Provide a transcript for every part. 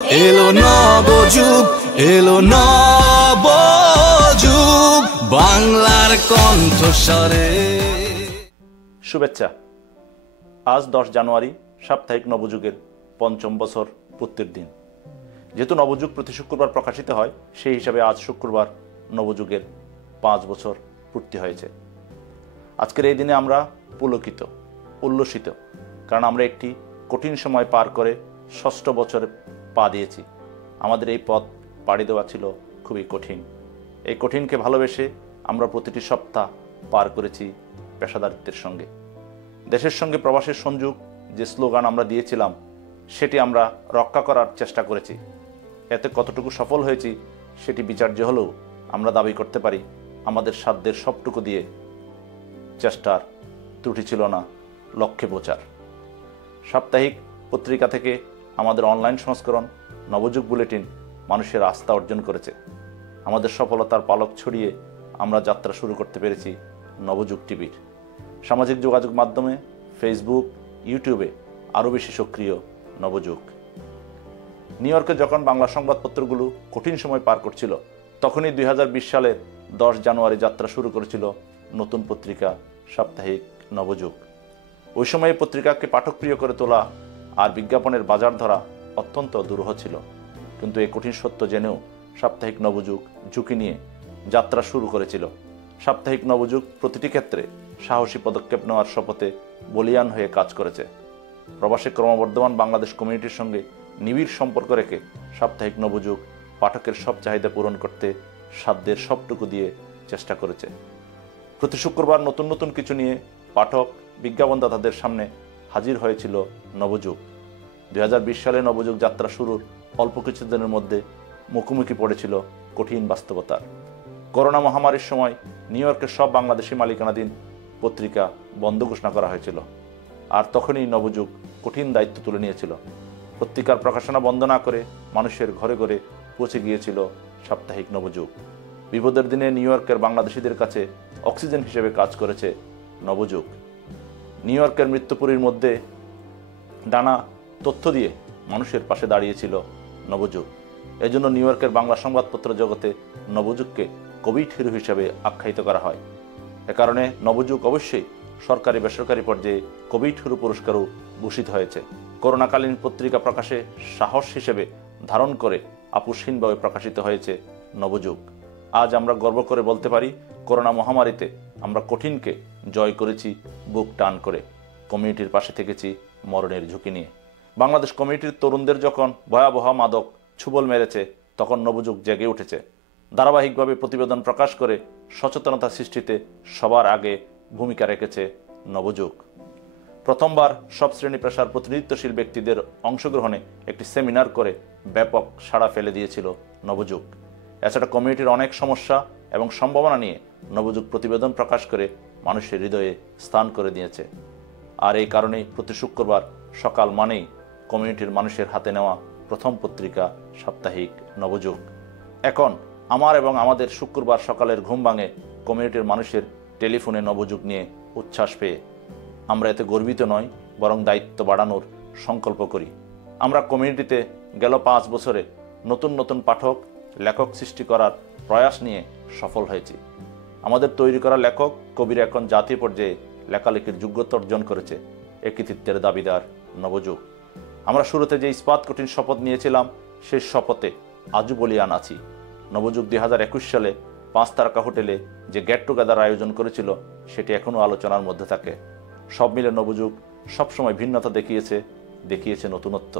এলো নবযুগ, এলো নবযুগ, বাংলার কণ্ঠস্বরে। শুভেচ্ছা। আজ 10 জানুয়ারি সাপ্তাহিক নবযুগের ৫ম বছর পূর্তির দিন। যেহেতু নবযুগ প্রতি শুক্রবার প্রকাশিত হয়, সেই হিসাবে আজ শুক্রবার নবযুগের 5 বছর পূর্তি হয়েছে। আজকের এই দিনে আমরা পুলকিত, উল্লসিত, কারণ আমরা একটি কঠিন সময় পার করে ৬ষ্ঠ বছরে পা দিয়েছি। আমাদের এই পথ পাড়ি দেওয়া ছিল খুবই কঠিন। এই কঠিনকে ভালোবেসে আমরা প্রতিটি সপ্তাহ পার করেছি পেশাদারিত্বের সঙ্গে। দেশের সঙ্গে প্রবাসের সংযোগ যে স্লোগান আমরা দিয়েছিলাম, সেটি আমরা রক্ষা করার চেষ্টা করেছি। এতে কতটুকু সফল হয়েছি সেটি বিচার্য হলেও আমরা দাবি করতে পারি আমাদের সাধ্যের সবটুকু দিয়ে চেষ্টার ত্রুটি ছিল না লক্ষ্যে পৌঁছার। সাপ্তাহিক পত্রিকা থেকে আমাদের অনলাইন সংস্করণ নবযুগ বুলেটিন মানুষের আস্থা অর্জন করেছে। আমাদের সফলতার পালক ছড়িয়ে আমরা যাত্রা শুরু করতে পেরেছি নবযুগ টিভির। সামাজিক যোগাযোগ মাধ্যমে ফেসবুক, ইউটিউবে আরও বেশি সক্রিয় নবযুগ। নিউ ইয়র্কে যখন বাংলা সংবাদপত্রগুলো কঠিন সময় পার করছিল, তখনই 2020 সালের 10 জানুয়ারি যাত্রা শুরু করেছিল নতুন পত্রিকা সাপ্তাহিক নবযুগ। ওই সময়ে পত্রিকাকে পাঠকপ্রিয় করে তোলা আর বিজ্ঞাপনের বাজার ধরা অত্যন্ত দুরূহ ছিল। কিন্তু এই কঠিন সত্য জেনেও সাপ্তাহিক নবযুগ ঝুঁকি নিয়ে যাত্রা শুরু করেছিল। সাপ্তাহিক নবযুগ প্রতিটি ক্ষেত্রে সাহসী পদক্ষেপ নেওয়ার শপথে বলিয়ান হয়ে কাজ করেছে। প্রবাসে ক্রমবর্ধমান বাংলাদেশ কমিউনিটির সঙ্গে নিবিড় সম্পর্ক রেখে সাপ্তাহিক নবযুগ পাঠকের সব চাহিদা পূরণ করতে সাধ্যের সবটুকু দিয়ে চেষ্টা করেছে। প্রতি শুক্রবার নতুন নতুন কিছু নিয়ে পাঠক, বিজ্ঞাপনদাতাদের সামনে হাজির হয়েছিল নবযুগ। 2020 সালে নবযুগ যাত্রা শুরুর অল্প কিছুদিনের মধ্যে মুখোমুখি পড়েছিল কঠিন বাস্তবতার। করোনা মহামারীর সময় নিউ ইয়র্কের সব বাংলাদেশি মালিকানাধীন পত্রিকা বন্ধ ঘোষণা করা হয়েছিল। আর তখনই নবযুগ কঠিন দায়িত্ব তুলে নিয়েছিল। পত্রিকার প্রকাশনা বন্ধ না করে মানুষের ঘরে ঘরে পৌঁছে গিয়েছিল সাপ্তাহিক নবযুগ। বিপদের দিনে নিউ ইয়র্কের বাংলাদেশিদের কাছে অক্সিজেন হিসেবে কাজ করেছে নবযুগ। নিউ ইয়র্কের মৃত্যুপুরীর মধ্যে ডানা তথ্য দিয়ে মানুষের পাশে দাঁড়িয়েছিল নবযুগ। এজন্য নিউ ইয়র্কের বাংলা সংবাদপত্র জগতে নবযুগকে কোভিড হিরো হিসেবে আখ্যায়িত করা হয়। এ কারণে নবযুগ অবশ্যই সরকারি বেসরকারি পর্যায়ে কোভিড হিরো পুরস্কারও ভূষিত হয়েছে। করোনাকালীন পত্রিকা প্রকাশে সাহস হিসেবে ধারণ করে আপোষহীনভাবে প্রকাশিত হয়েছে নবযুগ। আজ আমরা গর্ব করে বলতে পারি, করোনা মহামারীতে আমরা কঠিনকে জয় করেছি বুক টান করে। কমিউনিটির পাশে থেকেছি মরণের ঝুঁকি নিয়ে। বাংলাদেশ কমিউনিটির তরুণদের যখন ভয়াবহ মাদক ছুবল মেরেছে, তখন নবযুগ জেগে উঠেছে। ধারাবাহিকভাবে প্রতিবেদন প্রকাশ করে সচেতনতা সৃষ্টিতে সবার আগে ভূমিকা রেখেছে নবযুগ। প্রথমবার সব শ্রেণী পেশার প্রতিনিধিত্বশীল ব্যক্তিদের অংশগ্রহণে একটি সেমিনার করে ব্যাপক সাড়া ফেলে দিয়েছিল নবযুগ। এছাড়া কমিউনিটির অনেক সমস্যা এবং সম্ভাবনা নিয়ে নবযুগ প্রতিবেদন প্রকাশ করে মানুষের হৃদয়ে স্থান করে দিয়েছে। আর এই কারণেই প্রতি শুক্রবার সকাল মানেই কমিউনিটির মানুষের হাতে নেওয়া প্রথম পত্রিকা সাপ্তাহিক নবযুগ। এখন আমার এবং আমাদের শুক্রবার সকালের ঘুম ভাঙে কমিউনিটির মানুষের টেলিফোনে নবযুগ নিয়ে উচ্ছ্বাস পেয়ে। আমরা এতে গর্বিত নয়, বরং দায়িত্ব বাড়ানোর সংকল্প করি। আমরা কমিউনিটিতে গেল 5 বছরে নতুন নতুন পাঠক, লেখক সৃষ্টি করার প্রয়াস নিয়ে সফল হয়েছি। আমাদের তৈরি করা লেখক, কবিরা এখন জাতীয় পর্যায়ে লেখালেখির যোগ্যতা অর্জন করেছে। এ কৃতিত্বের দাবিদার নবযুগ। আমরা শুরুতে যে ইস্পাত কঠিন শপথ নিয়েছিলাম, সেই শপথে আজও বলিয়ান আছি। নবযুগ 2021 সালে 5 তারকা হোটেলে যে গেট টুগেদার আয়োজন করেছিল, সেটি এখনও আলোচনার মধ্যে থাকে। সব মিলে নবযুগ সবসময় ভিন্নতা দেখিয়েছে নতুনত্ব।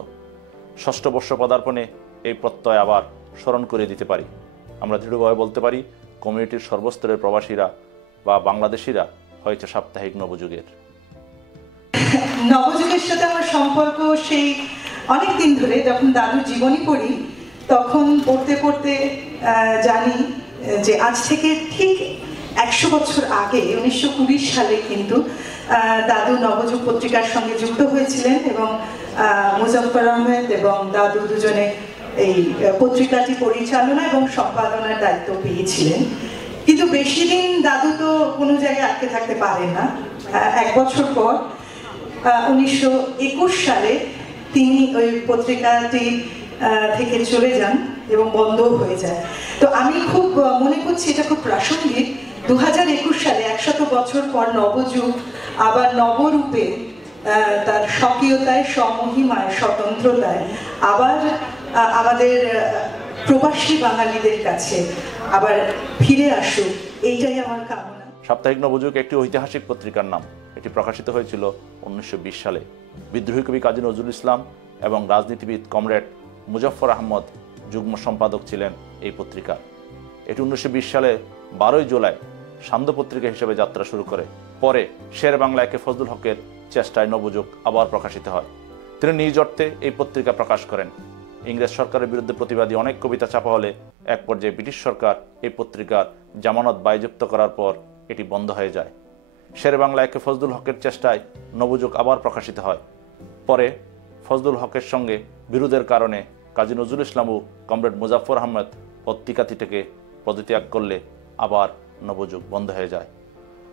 6ষ্ঠ বর্ষ পদার্পণে এই প্রত্যয় আবার স্মরণ করে দিতে পারি। আমরা দৃঢ়ভাবে বলতে পারি, কমিউনিটির সর্বস্তরের প্রবাসীরা বা বাংলাদেশিরা হয়েছে সাপ্তাহিক নবযুগের। নবযুগের সাথে আমার সম্পর্ক সেই অনেক দিন ধরে। যখন দাদুর জীবনী পড়ি, তখন পড়তে পড়তে জানি যে আজ থেকে ঠিক 100 বছর আগে 1920 সালে কিন্তু দাদু নবযুগ পত্রিকার সঙ্গে যুক্ত হয়েছিলেন এবং মুজফফর আহমেদ এবং দাদু দুজনে এই পত্রিকাটি পরিচালনা এবং সম্পাদনার দায়িত্ব পেয়েছিলেন। কিন্তু বেশি দিন দাদু তো কোনো জায়গায় আটকে থাকতে পারেন না। 1 বছর পর 1921 সালে তিনি ওই পত্রিকাটি থেকে চলে যান এবং বন্ধ হয়ে যায়। তো আমি খুব মনে করছি এটা খুব প্রাসঙ্গিক। 2021 সালে 100 বছর পর নবযুগ আবার নবরূপে তার স্বকীয়তায়, স্বমহিমায়, স্বতন্ত্রতায় আবার আমাদের প্রবাসী বাঙালিদের কাছে আবার ফিরে আসুক, এইটাই আমার কামনা। সাপ্তাহিক নবযুগ একটি ঐতিহাসিক পত্রিকার নাম। এটি প্রকাশিত হয়েছিল 1920 সালে। বিদ্রোহী কবি কাজী নজরুল ইসলাম এবং রাজনীতিবিদ কমরেড মুজফ্ফর আহমদ যুগ্ম সম্পাদক ছিলেন এই পত্রিকার। এটি 1920 সালে 12 জুলাই সান্ধ্য পত্রিকা হিসেবে যাত্রা শুরু করে। পরে শের বাংলা একে ফজলুল হকের চেষ্টায় নবযুগ আবার প্রকাশিত হয়। তিনি নিজ অর্থে এই পত্রিকা প্রকাশ করেন। ইংরেজ সরকারের বিরুদ্ধে প্রতিবাদী অনেক কবিতা ছাপা হলে এক পর্যায়ে ব্রিটিশ সরকার এই পত্রিকার জামানত বাজেয়াপ্ত করার পর এটি বন্ধ হয়ে যায়। শের বাংলা একে ফজলুল হকের চেষ্টায় নবযুগ আবার প্রকাশিত হয়। পরে ফজলুল হকের সঙ্গে বিরোধের কারণে কাজী নজরুল ইসলাম ও কমরেড মুজাফফর আহমদ পত্রিকাটি থেকে পদত্যাগ করলে আবার নবযুগ বন্ধ হয়ে যায়।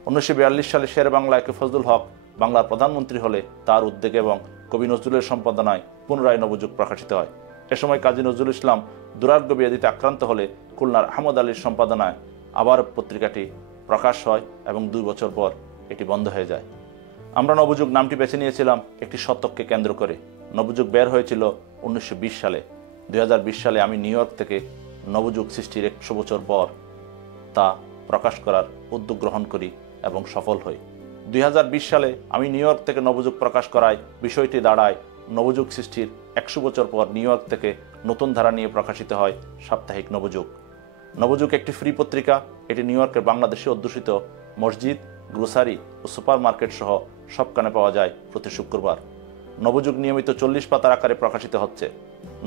1942 সালে শের বাংলা একে ফজলুল হক বাংলার প্রধানমন্ত্রী হলে তার উদ্যোগে এবং কবি নজরুলের সম্পাদনায় পুনরায় নবযুগ প্রকাশিত হয়। এ সময় কাজী নজরুল ইসলাম দুরারোগ্য ব্যাধিতে আক্রান্ত হলে খুলনার আহমদ আলীর সম্পাদনায় আবার পত্রিকাটি প্রকাশ হয় এবং 2 বছর পর এটি বন্ধ হয়ে যায়। আমরা নবযুগ নামটি বেছে নিয়েছিলাম একটি শতককে কেন্দ্র করে। নবযুগ বের হয়েছিল 1920 সালে। 2020 সালে আমি নিউ ইয়র্ক থেকে নবযুগ সৃষ্টির 100 বছর পর তা প্রকাশ করার উদ্যোগ গ্রহণ করি এবং সফল হই। 2020 সালে আমি নিউ ইয়র্ক থেকে নবযুগ প্রকাশ করায় বিষয়টি দাঁড়ায় নবযুগ সৃষ্টির 100 বছর পর নিউ ইয়র্ক থেকে নতুন ধারা নিয়ে প্রকাশিত হয় সাপ্তাহিক নবযুগ। নবযুগ একটি ফ্রি পত্রিকা। এটি নিউ ইয়র্কের বাংলাদেশে অধ্যুষিত মসজিদ, গ্রোসারি ও সুপার মার্কেট সহ সবখানে পাওয়া যায় প্রতি শুক্রবার। নবযুগ নিয়মিত 40 পাতার আকারে প্রকাশিত হচ্ছে।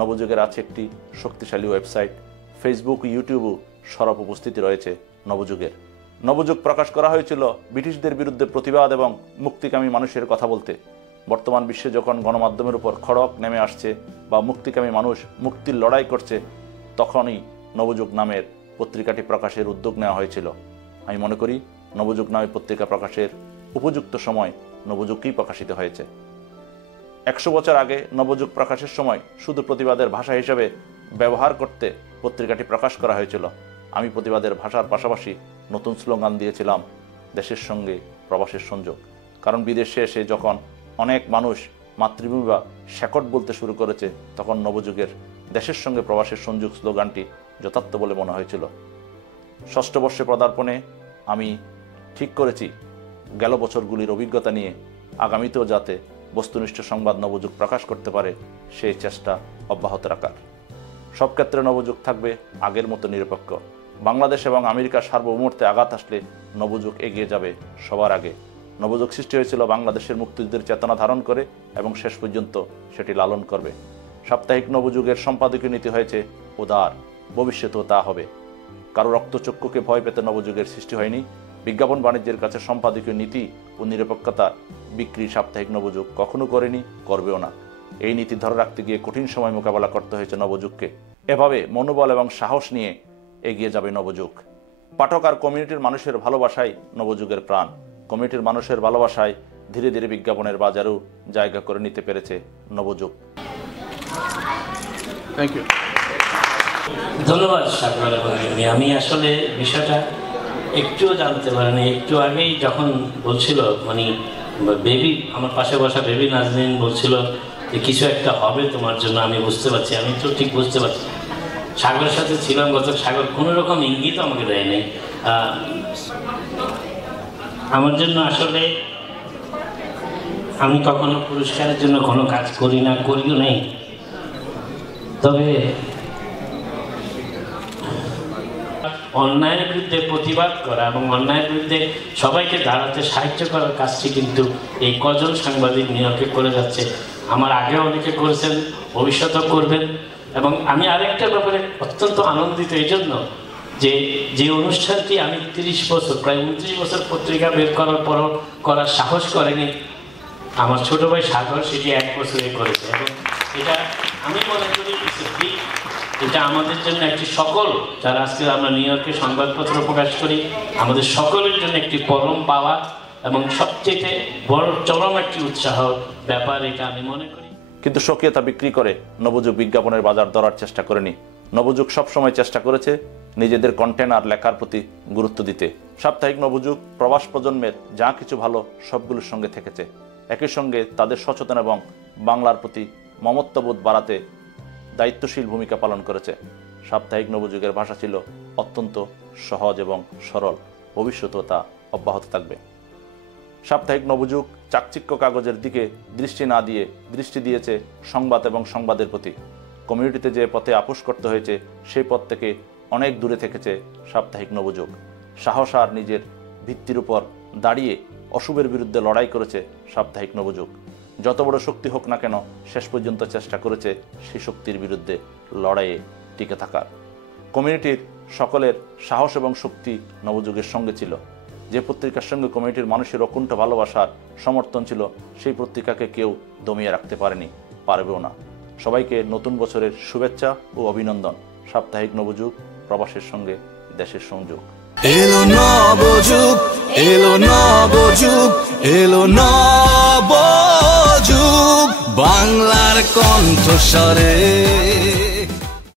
নবযুগের আছে একটি শক্তিশালী ওয়েবসাইট, ফেসবুক ও ইউটিউবও সরব উপস্থিতি রয়েছে নবযুগের। নবযুগ প্রকাশ করা হয়েছিল ব্রিটিশদের বিরুদ্ধে প্রতিবাদ এবং মুক্তিকামী মানুষের কথা বলতে। বর্তমান বিশ্বে যখন গণমাধ্যমের উপর খড়ক নেমে আসছে বা মুক্তিকামী মানুষ মুক্তির লড়াই করছে, তখনই নবযুগ নামের পত্রিকাটি প্রকাশের উদ্যোগ নেওয়া হয়েছিল। আমি মনে করি নবযুগ নামে পত্রিকা প্রকাশের উপযুক্ত সময় নবযুগকেই প্রকাশিত হয়েছে। 100 বছর আগে নবযুগ প্রকাশের সময় শুধু প্রতিবাদের ভাষা হিসেবে ব্যবহার করতে পত্রিকাটি প্রকাশ করা হয়েছিল। আমি প্রতিবাদের ভাষার পাশাপাশি নতুন স্লোগান দিয়েছিলাম দেশের সঙ্গে প্রবাসের সংযোগ। কারণ বিদেশে এসে যখন অনেক মানুষ মাতৃভূমি বা শেকট বলতে শুরু করেছে, তখন নবযুগের দেশের সঙ্গে প্রবাসের সংযোগ স্লোগানটি যথার্থ বলে মনে হয়েছিল। 6ষ্ঠ বর্ষে পদার্পণে আমি ঠিক করেছি গেল বছরগুলির অভিজ্ঞতা নিয়ে আগামীতেও যাতে বস্তুনিষ্ঠ সংবাদ নবযুগ প্রকাশ করতে পারে সেই চেষ্টা অব্যাহত রাখার। সব ক্ষেত্রে নবযুগ থাকবে আগের মতো নিরপেক্ষ। বাংলাদেশ এবং আমেরিকার সার্বভৌমত্বে আঘাত আসলে নবযুগ এগিয়ে যাবে সবার আগে। নবযুগ সৃষ্টি হয়েছিল বাংলাদেশের মুক্তিযুদ্ধের চেতনা ধারণ করে এবং শেষ পর্যন্ত সেটি লালন করবে। সাপ্তাহিক নবযুগের সম্পাদকীয় নীতি হয়েছে উদার, ভবিষ্যতেও তা হবে। কারো রক্তচক্ষুকে ভয় পেতে নবযুগের সৃষ্টি হয়নি। বিজ্ঞাপন বাণিজ্যের কাছে সম্পাদকীয় নীতি ও নিরপেক্ষতা বিক্রি সাপ্তাহিক নবযুগ কখনো করেনি, করবেও না। এই নীতি ধরে রাখতে গিয়ে কঠিন সময় মোকাবেলা করতে হয়েছে নবযুগকে। এভাবে মনোবল এবং সাহস নিয়ে এগিয়ে যাবে নবযুগ। পাঠক আর কমিউনিটির মানুষের ভালোবাসাই নবযুগের প্রাণ। কমিউনিটির মানুষের ভালোবাসায় ধীরে ধীরে বিজ্ঞাপনের বাজারেও জায়গা করে নিতে পেরেছে নবযুগ। Thank you. ধন্যবাদ সাগর। আমি আসলে বিষয়টা একটুও জানতে পারিনি। একটু আগেই যখন বলছিল মানে বেবি, আমার পাশে বসা বেবি নাজনীন বলছিল যে কিছু একটা হবে তোমার জন্য, আমি বুঝতে পারছি। আমি তো ঠিক বুঝতে পারছি। সাগরের সাথে ছিলাম গত, সাগর কোনো রকম ইঙ্গিত আমাকে দেয়নি আমার জন্য। আসলে আমি কখনো পুরস্কারের জন্য কোনো কাজ করি না, করিও নেই। তবে অন্যায়ের বিরুদ্ধে প্রতিবাদ করা এবং অন্যায়ের বিরুদ্ধে সবাইকে দাঁড়াতে সাহায্য করার কাজটি কিন্তু এই কজন সাংবাদিক নিয়োগে করে যাচ্ছে। আমার আগেও অনেকে করেছেন, ভবিষ্যতেও করবেন। এবং আমি আরেকটা ব্যাপারে অত্যন্ত আনন্দিত এই জন্য যে অনুষ্ঠানটি আমি 30 বছর, প্রায় 29 বছর পত্রিকা বের করার পরও করার সাহস করেনি আমার ছোট ভাই সাগর, সেটি 1 বছরে করেছে। এবং এটা আমি মনে করি এটা আমাদের জন্য একটি, সকল যারা আজকে আমরা নিউ ইয়র্কে সংবাদপত্র প্রকাশ করি, আমাদের সকলের জন্য একটি পরম পাওয়া এবং সবচেয়ে বড় চরম একটি উৎসাহ ব্যাপার এটা আমি মনে করি। কিন্তু স্বকীয়তা বিক্রি করে নবযুগ বিজ্ঞাপনের বাজার ধরার চেষ্টা করেনি। নবযুগ সবসময় চেষ্টা করেছে নিজেদের কন্টেন্ট আর লেখার প্রতি গুরুত্ব দিতে। সাপ্তাহিক নবযুগ প্রবাস প্রজন্মের যা কিছু ভালো সবগুলোর সঙ্গে থেকেছে। একই সঙ্গে তাদের সচেতন এবং বাংলার প্রতি মমত্ববোধ বাড়াতে দায়িত্বশীল ভূমিকা পালন করেছে। সাপ্তাহিক নবযুগের ভাষা ছিল অত্যন্ত সহজ এবং সরল, ভবিষ্যতেও তা অব্যাহত থাকবে। সাপ্তাহিক নবযুগ চাকচিক্য কাগজের দিকে দৃষ্টি না দিয়ে দৃষ্টি দিয়েছে সংবাদ এবং সংবাদের প্রতি। কমিউনিটিতে যে পথে আপোষ করতে হয়েছে সেই পথ থেকে অনেক দূরে থেকেছে সাপ্তাহিক নবযুগ। সাহস আর নিজের ভিত্তির উপর দাঁড়িয়ে অশুভের বিরুদ্ধে লড়াই করেছে সাপ্তাহিক নবযুগ। যত বড় শক্তি হোক না কেন শেষ পর্যন্ত চেষ্টা করেছে সেই শক্তির বিরুদ্ধে লড়াইয়ে টিকে থাকার। কমিউনিটির সকলের সাহস এবং শক্তি নবযুগের সঙ্গে ছিল। যে পত্রিকার সঙ্গে কমিউনিটির মানুষের অকুণ্ঠ ভালোবাসার সমর্থন ছিল সেই পত্রিকাকে কেউ দমিয়ে রাখতে পারেনি, পারবেও না। সবাইকে নতুন বছরের শুভেচ্ছা ও অভিনন্দন। সাপ্তাহিক নবযুগ, প্রবাসের সঙ্গে দেশের সংযোগ। এলো নবযুগ, এলো নবযুগ, এলো নবযুগ, বাংলার কণ্ঠস্বরে।